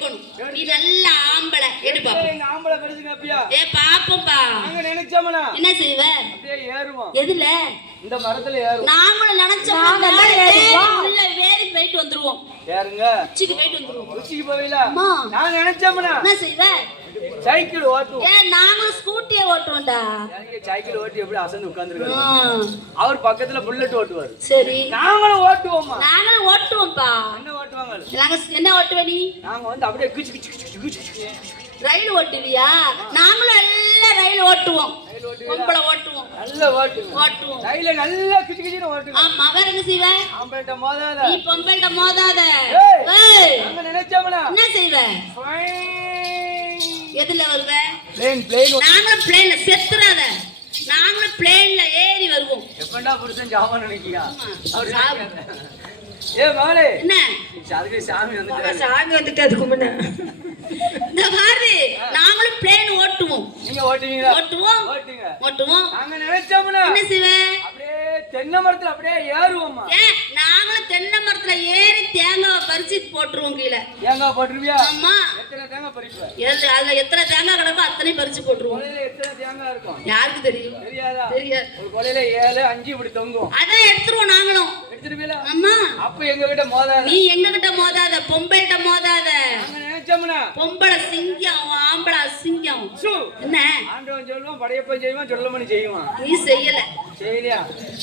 எடுக்கணும். நீ நல்ல ஆம்பளை எடுப்பா. எங்க ஆம்பளை பெருசுங்க அப்படியா? பாப்போம்பா. நாங்க நினைச்சோம்னா என்ன செய்வ? அப்படியே ஏறுவோம். எதுல? இந்த மரத்துல ஏறுவோம். நாங்களும் நினைச்சோம் உள்ள வேறி போயிட்டு வந்துருவோம். ஏறுங்க. உச்சிக்கு போயிட்டு வந்துருவோம். உச்சிக்கு போவீங்களா? நான் நினைச்சோம்னா என்ன செய்வ? சைக்கிள் ஓட்டுவோம். நாங்களும் ஸ்கூட்டியே ஓட்டுவோம்டா. சைக்கிள் ஓட்டி எப்படி அசந்து உட்கார்ந்துருக்காரு. அவர் பக்கத்துல புல்லட் ஓட்டுவாரு. சரி நாங்களும் ஓட்டுவோமா? நாங்களும் ஓட்டுவோம்ப்பா. என்ன ஓட்டுவாங்க? நாங்க என்ன ஓட்டுவ நீ? நாங்க வந்து அப்படியே கிச்சு கிச்சு கிச்சு கிச்சு ரயில் ஓட்டுவியா? நாங்களும் எல்லாம் ரயில் ஓட்டுவோம். பொம்பளை ஓட்டுவோம். நல்ல ஓட்டுவோம். ரயில நல்லா கிச்சு கிச்சுன்னு ஓட்டுவோம். ஆமா வேற என்ன செய்வ? ஆம்பளைட்ட மோதாத. நீ பொம்பளைட்ட மோதாத. ஏய் நாங்க நினைச்சோம்னா என்ன செய்வ? எதுல வருவ? பிளேன். நாங்களும் பிளேன்ல செத்துறாத. நாங்களும் பிளேன்ல ஏறி வருவோம். எப்பண்டா புருஷன் ஜாமான் நினைக்கியா? ஏ மகளே என்ன? சாமி வந்துட்டு அதுக்கு முன்ன இந்த பாரு நாங்களும் பிளேன் ஓட்டுவோம். நீங்க ஓட்டுவீங்களா? ஓட்டுவோம். நாங்க நினைச்சோம்னா என்ன செய்வ? அப்படியே தென்னை மரத்துல அப்படியே ஏறுவோமா? நாங்களும் தென்னை மரத்துல ஏறி தேங்காய் பறிச்சு போட்டுருவோம் கீழே. தேங்காய் போட்டுருவியா? ஆமா. எத்தனை தேங்காய் பறிப்ப? அதுல எத்தனை தேங்காய் கிடக்கோ அத்தனை பறிச்சு போட்டுருவோம். கொலையில எத்தனை தேங்காய் இருக்கும்? யாருக்கு தெரியும்? தெரியாதா? தெரியாது. ஒரு கொலையில 7 5 இப்படி தொங்கும். அதான் எடுத்துருவோம் நாங்களும். எடுத்துருவீங்களா? ஆமா. அப்ப எங்க கிட்ட மோதாத. நீ எங்க கிட்ட மோதாத. பொம்பளைட்ட மோதாத. நாங்க நினைச்சோம்னா பொம்பளை சிங்கம் ஆம்பளை சிங்கம். என்ன? ஆண்டவன் சொல்லுவான், படையப்பன் செய்வான், சொல்லமணி செய்வான். நீ செய்யல. செய்யலையா?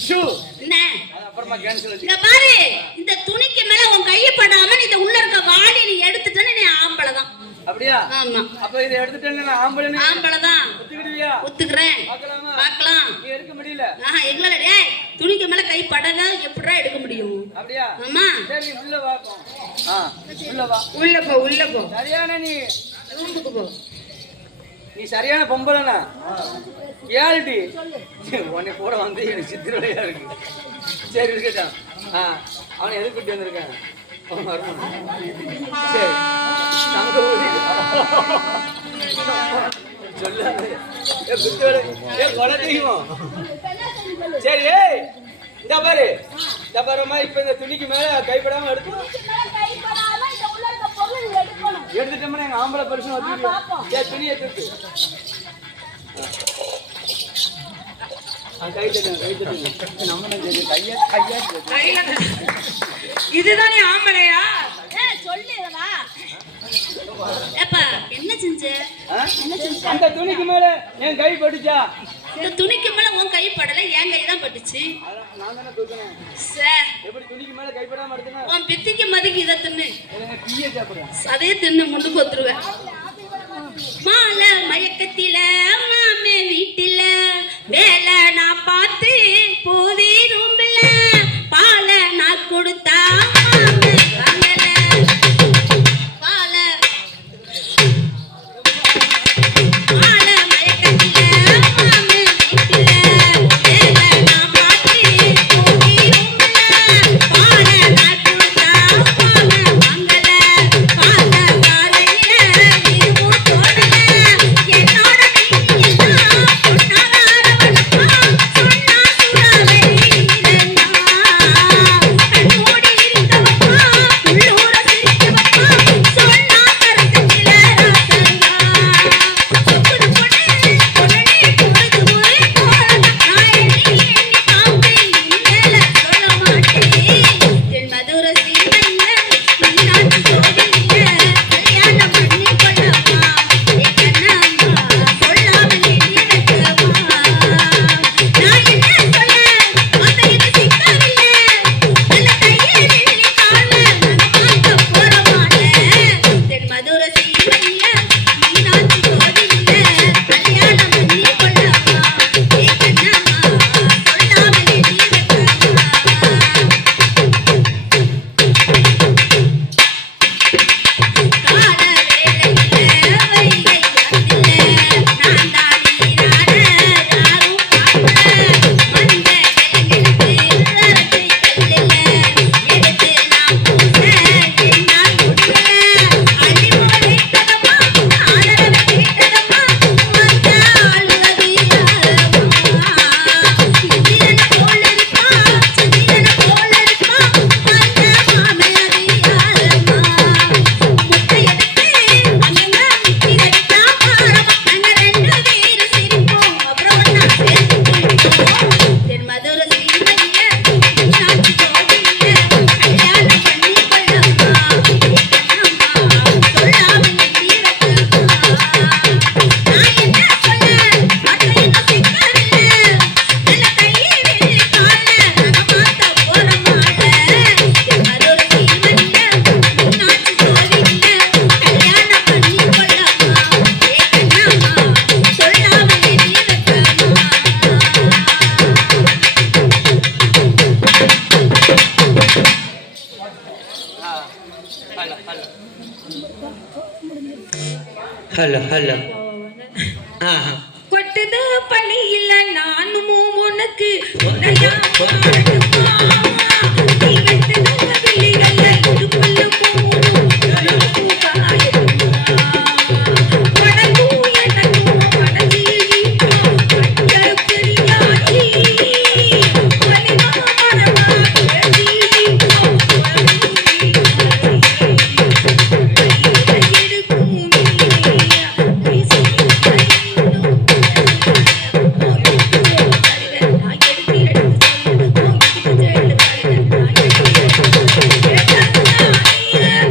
ஷூ. என்ன? அது அப்புறமா கேன்சல். இங்க பாரு இந்த துணிக்கு மேல உன் கைய படாம நீ இந்த உள்ள இருக்க வாடி நீ எடுத்துட்டேன்னா நீ ஆம்பளை தான். அப்படியா? ஆமா. அப்ப இத எடுத்துட்டேன்னா நான் ஆம்பளை. ஆம்பளை தான். ஒத்துக்கிடுவியா? ஒத்துக்கறேன். பார்க்கலாமா? பார்க்கலாம். நீ எடுக்க முடியல. எங்கல டேய் துணிக்கு மேல கை படாத எப்படிடா எடுக்க முடியும்? அப்படியா? ஆமா. சரி உள்ள வாப்போம். உள்ள வா. உள்ள போ. சரியான நீ ரூமுக்கு போ. நீ சரியான பொம்பளைனா? கேள்டி. உன்னை கூட வந்து எனக்கு சித்திரவதையா இருக்கு. சரி இருக்கட்டும். அவனை எதுக்கு கூட்டி வந்திருக்கேன்? சரி தங்க ஊதி சொல்லாது. சரி இந்த பாரு இந்த பாருமா இப்ப இந்த துணிக்கு மேல கைப்படாம எடுத்துட்டோம்னா எங்க ஆம்பளை பரிசு துணி எடுத்து இதுதானே ஆம்பளையா? என்ன செஞ்ச? அந்த துணிக்கு மேல என் கை பட்டுச்சா? இந்த துணிக்கு மேல உன் கை படல, என் கை தான் பட்டுச்சு. நான் தானே தூக்கணும். எப்படி துணிக்கு மேல கைப்படாம எடுத்தனா? உன் பித்திக்கு மதிக்கு இதை தின்னு. டீயே சாப்பிடுறேன். அதே தின்னு முண்டுக்கு ஒத்துருவேன். மாலை மயக்கத்தில மாமே வீட்டில வேலை நான் பார்த்து போவே ரூம்ல பாலை நான் கொடுத்தா என்னோட ஹலோ ஹலோ. கொட்டுது பணியில நானும் உனக்கு உதயா